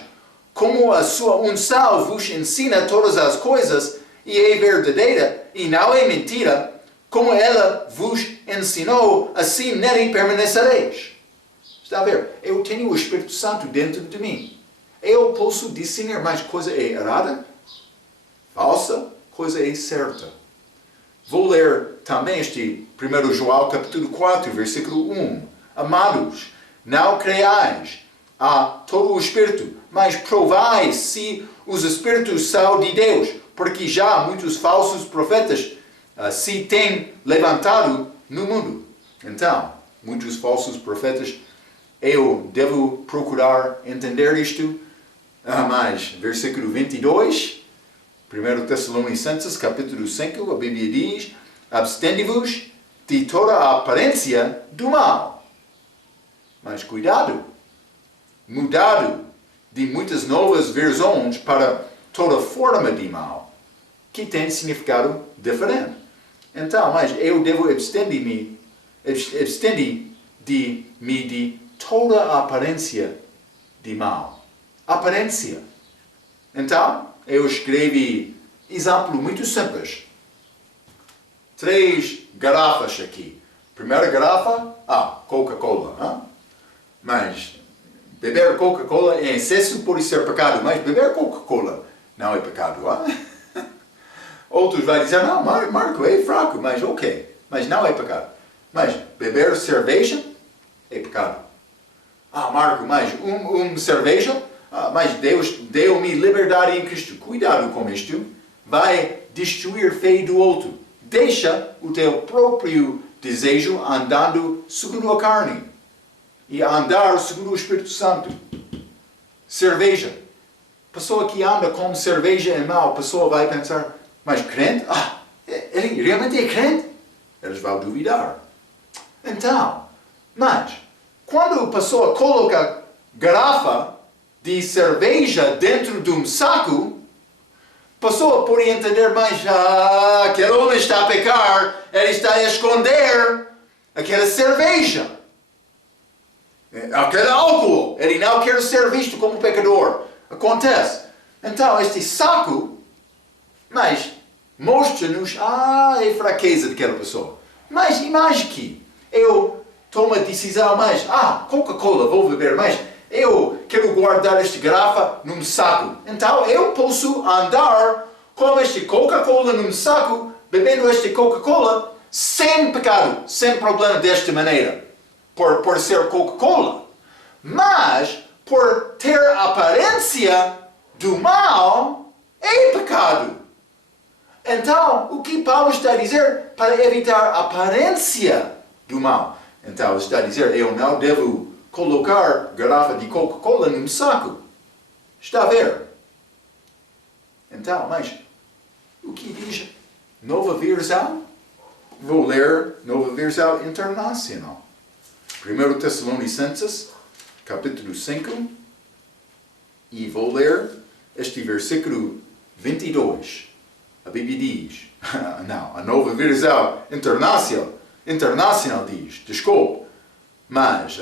como a sua unção vos ensina todas as coisas, e é verdadeira, e não é mentira, como ela vos ensinou, assim nele permanecereis. Está a ver? Eu tenho o Espírito Santo dentro de mim. Eu posso discernir, mas coisa é errada, falsa, coisa é certa. Vou ler também este 1 João capítulo 4, versículo 1. Amados, não creiais a todo o Espírito, mas provai se os Espíritos são de Deus, porque já muitos falsos profetas se têm levantado no mundo. Então, muitos falsos profetas, eu devo procurar entender isto. Mas, versículo 22, 1 Tessalonicenses, capítulo 5, a Bíblia diz: abstende-vos de toda a aparência do mal. Mas cuidado, mudado de muitas novas versões para toda forma de mal, que tem significado diferente. Então, mas eu devo abstender-me de toda a aparência de mal. Aparência. Então, eu escrevi exemplo muito simples. 3 garrafas aqui. Primeira garrafa, Coca-Cola. Mas beber Coca-Cola em excesso pode ser pecado, mas beber Coca-Cola não é pecado. Outros vão dizer, não, Marco, é fraco, mas ok. Mas não é pecado. Mas beber cerveja é pecado. Marco, mas cerveja, mas Deus deu-me liberdade em Cristo. Cuidado com isto. Vai destruir a fé do outro. Deixa o teu próprio desejo andando segundo a carne. E andar segundo o Espírito Santo. Cerveja. Pessoa que anda com cerveja em mão, a pessoa vai pensar, mas crente? Ele realmente é crente? Eles vão duvidar. Então, mas, quando a pessoa coloca garrafa de cerveja dentro de um saco, a pessoa pode entender mais, aquele homem está a pecar, ele está a esconder aquela cerveja, aquele álcool, ele não quer ser visto como pecador. Acontece. Então, este saco, mas mostra-nos a fraqueza daquela pessoa. Mas imagine que eu tomo a decisão, mas, Coca-Cola, vou beber, mas eu quero guardar esta garrafa num saco. Então eu posso andar com este Coca-Cola num saco, bebendo este Coca-Cola, sem pecado, sem problema desta maneira, por ser Coca-Cola. Mas, por ter a aparência do mal, é pecado. Então, o que Paulo está a dizer? Para evitar a aparência do mal. Então, ele está a dizer, eu não devo colocar garrafa de Coca-Cola num saco. Está a ver? Então, mas, o que diz nova versão? Vou ler nova versão internacional. 1 Tessalonicenses, capítulo 5, e vou ler este versículo 22. A Bíblia diz, não, a nova versão internacional diz, desculpe, mas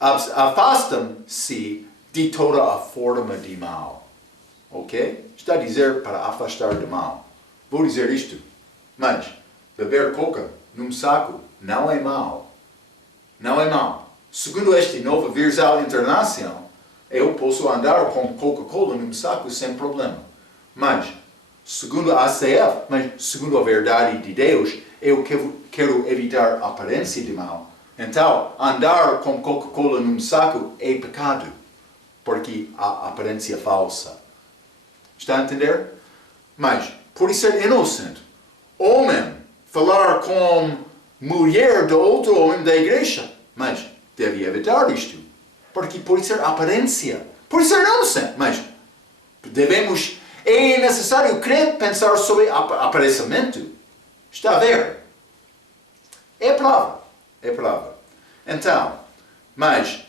afastam-se de toda a forma de mal. Ok? Está a dizer para afastar do mal. Vou dizer isto, mas beber coca num saco não é mal. Não é mal. Segundo esta nova versão internacional, eu posso andar com Coca-Cola num saco sem problema. Mas, segundo a ACF, mas segundo a verdade de Deus, eu quero evitar a aparência de mal. Então, andar com Coca-Cola num saco é pecado, porque há aparência falsa. Está a entender? Mas, pode ser inocente. Homem, falar com mulher de outro homem da igreja, mas deve evitar isto, porque pode ser aparência. Pode ser inocente, mas devemos... É necessário crente pensar sobre aparecimento. Está a ver? É prova. É prova. Então, mas,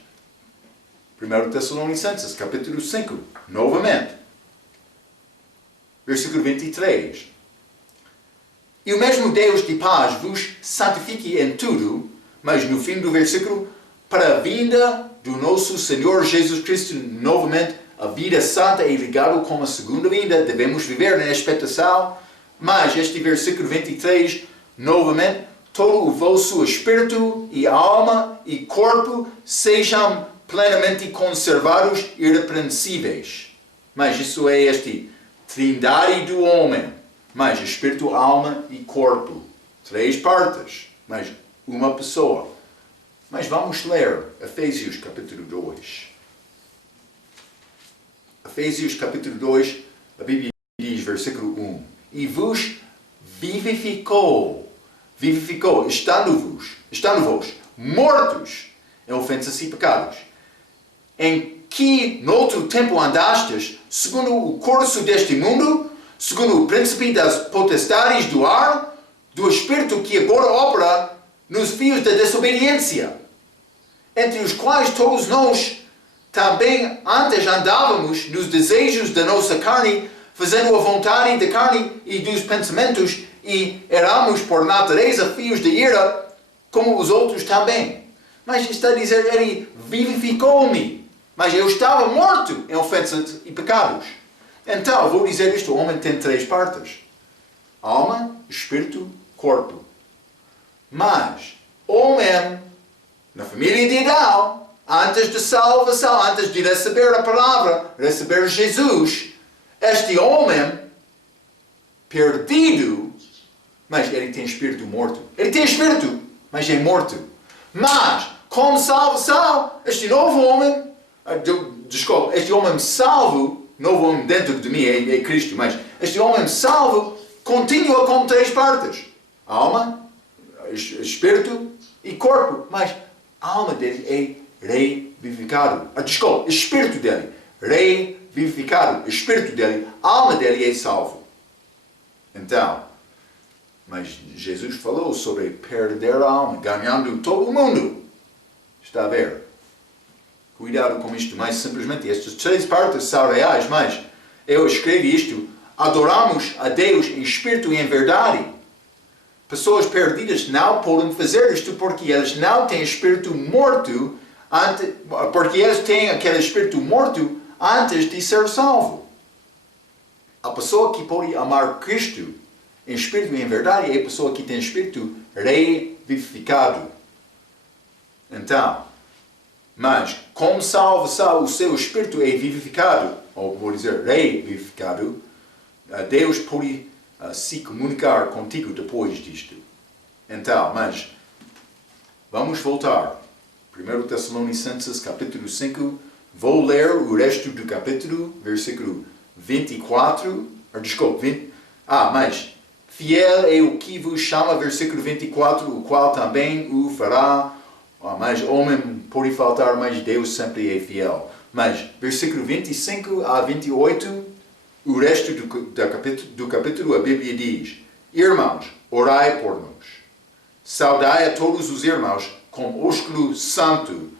1 Tessalonicenses, capítulo 5, novamente, versículo 23. E o mesmo Deus de paz vos santifique em tudo, mas no fim do versículo, para a vinda do nosso Senhor Jesus Cristo novamente. A vida santa é ligada com a segunda vinda. Devemos viver na expectação, Mas este versículo 23, novamente, todo o vosso espírito e alma e corpo sejam plenamente conservados e irrepreensíveis. Mas isso é este trindade do homem. Mas espírito, alma e corpo. 3 partes, mas uma pessoa. Mas vamos ler Efésios capítulo 2. Efésios capítulo 2, a Bíblia diz, versículo 1. E vos vivificou, estando-vos mortos em ofensas e pecados, em que noutro tempo andastes, segundo o curso deste mundo, segundo o príncipe das potestades do ar, do espírito que agora opera nos filhos da desobediência, entre os quais todos nós também antes andávamos nos desejos da nossa carne, fazendo a vontade da carne e dos pensamentos, e éramos por natureza filhos de ira, como os outros também. Mas está a dizer, ele vivificou-me, mas eu estava morto em ofensas e pecados. Então, vou dizer isto, o homem tem 3 partes. Alma, espírito, corpo. Mas, homem, na família de Adão, antes de salvação, antes de receber a palavra, receber Jesus, este homem perdido, mas ele tem espírito morto. Ele tem espírito, mas é morto. Mas, com salvação, este novo homem, desculpa, este homem salvo, novo homem dentro de mim é Cristo, mas este homem salvo continua com 3 partes. Alma, espírito e corpo. Mas a alma dele é revivificado. Desculpa, espírito dele, revivificado. Espírito dele, alma dele é salvo. Então, mas Jesus falou sobre perder a alma, ganhando todo o mundo. Está a ver? Cuidado com isto, mas simplesmente estas 3 partes são reais, mas eu escrevi isto. Adoramos a Deus em espírito e em verdade. Pessoas perdidas não podem fazer isto porque eles não têm espírito morto, porque eles têm aquele espírito morto antes de ser salvo. A pessoa que pode amar Cristo em espírito e em verdade é a pessoa que tem espírito revivificado. Então, mas com salvação o seu espírito é vivificado, ou vou dizer revivificado, Deus pode se comunicar contigo depois disto. Então, mas vamos voltar. 1 Tessalonicenses capítulo 5, vou ler o resto do capítulo, versículo 24, mas fiel é o que vos chama, versículo 24, o qual também o fará. Mas homem pode faltar, mas Deus sempre é fiel. Mas versículo 25 a 28, o resto do capítulo, a Bíblia diz: Irmãos, orai por nós. Saudai a todos os irmãos com ósculo santo.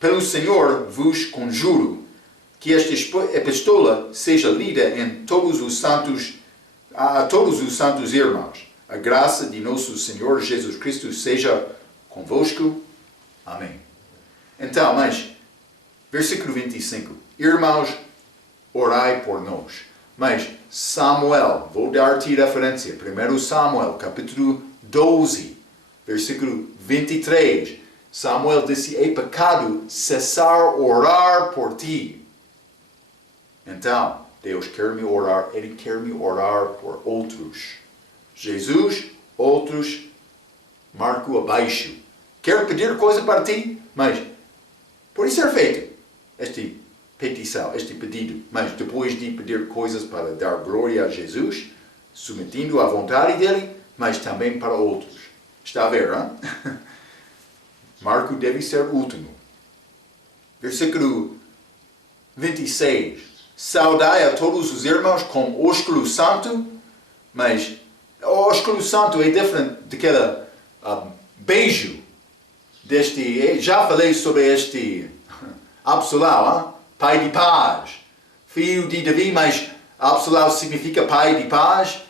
Pelo Senhor vos conjuro que esta epístola seja lida em todos os santos, a todos os santos irmãos. A graça de nosso Senhor Jesus Cristo seja convosco. Amém. Então, mas, versículo 25. Irmãos, orai por nós. Mas Samuel, vou dar-te referência. 1 Samuel, capítulo 12, versículo 23. Samuel disse, é pecado cessar orar por ti. Então, Deus quer me orar, Ele quer me orar por outros. Jesus, outros, marco abaixo. Quero pedir coisa para ti, mas pode ser feito esta petição, este pedido. Mas depois de pedir coisas para dar glória a Jesus, submetendo à vontade dele, mas também para outros. Está a ver, hein? Marco deve ser o último. Versículo 26. Saudai a todos os irmãos com ósculo santo, mas o ósculo santo é diferente daquele beijo deste. Já falei sobre este Absalão, pai de paz, filho de Davi, mas Absalão significa pai de paz.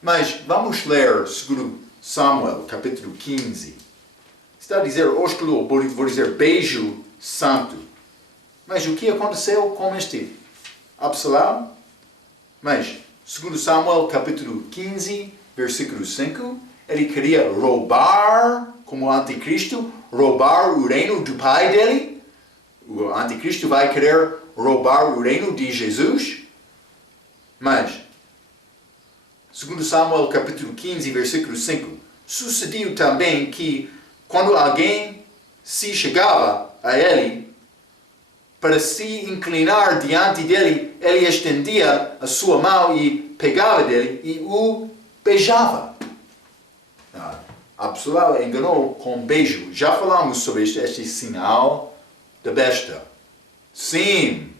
Mas vamos ler 2 Samuel, capítulo 15. Está a dizer ósculo, vou dizer beijo santo. Mas o que aconteceu com este Absalão? Mas Segundo Samuel, capítulo 15, versículo 5, ele queria roubar, como anticristo, roubar o reino do pai dele. O anticristo vai querer roubar o reino de Jesus. Mas, segundo Samuel, capítulo 15, versículo 5, sucedeu também que quando alguém se chegava a ele para se inclinar diante dele, ele estendia a sua mão e pegava dele e o beijava. A pessoa enganou com beijo. Já falamos sobre este sinal da besta. Sim,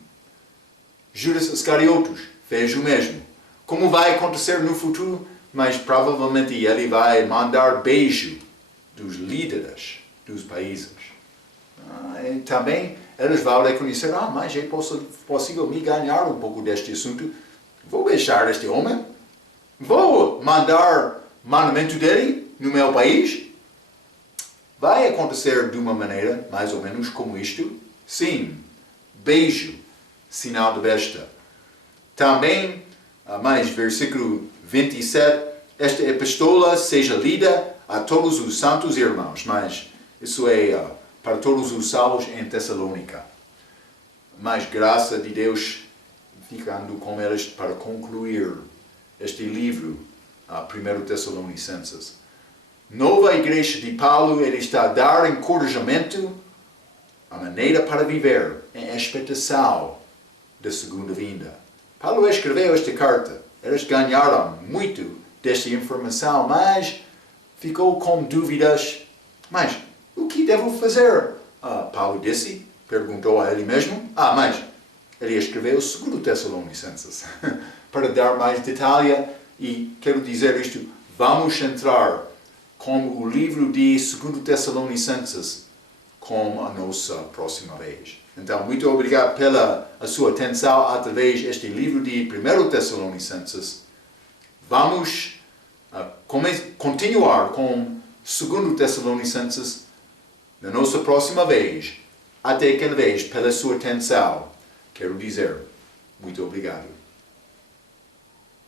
Judas Iscariotes fez o mesmo. Como vai acontecer no futuro? Mas provavelmente ele vai mandar beijo dos líderes dos países. E também eles vão reconhecer, mas é possível me ganhar um pouco deste assunto. Vou beijar este homem. Vou mandar mandamento dele no meu país. Vai acontecer de uma maneira mais ou menos como isto. Sim, beijo, sinal da besta. Também, mais versículo 27, esta epístola seja lida a todos os santos irmãos, mas isso é para todos os salvos em Tessalônica. Mas graça de Deus ficando com eles para concluir este livro, 1 Tessalonicenses. Nova igreja de Paulo, ele está a dar encorajamento, a maneira para viver em expectação da segunda vinda. Paulo escreveu esta carta. Eles ganharam muito desta informação, mas ficou com dúvidas. Mas o que devo fazer? Paulo disse, perguntou a ele mesmo. Mas ele escreveu 2 Tessalonicenses para dar mais detalhe. E quero dizer isto, vamos entrar com o livro de 2 Tessalonicenses com a nossa próxima vez. Então, muito obrigado pela sua atenção através deste livro de 1 Tessalonicenses. Vamos continuar com 2 Tessalonicenses na nossa próxima vez. Até aquela vez, pela sua atenção, quero dizer muito obrigado.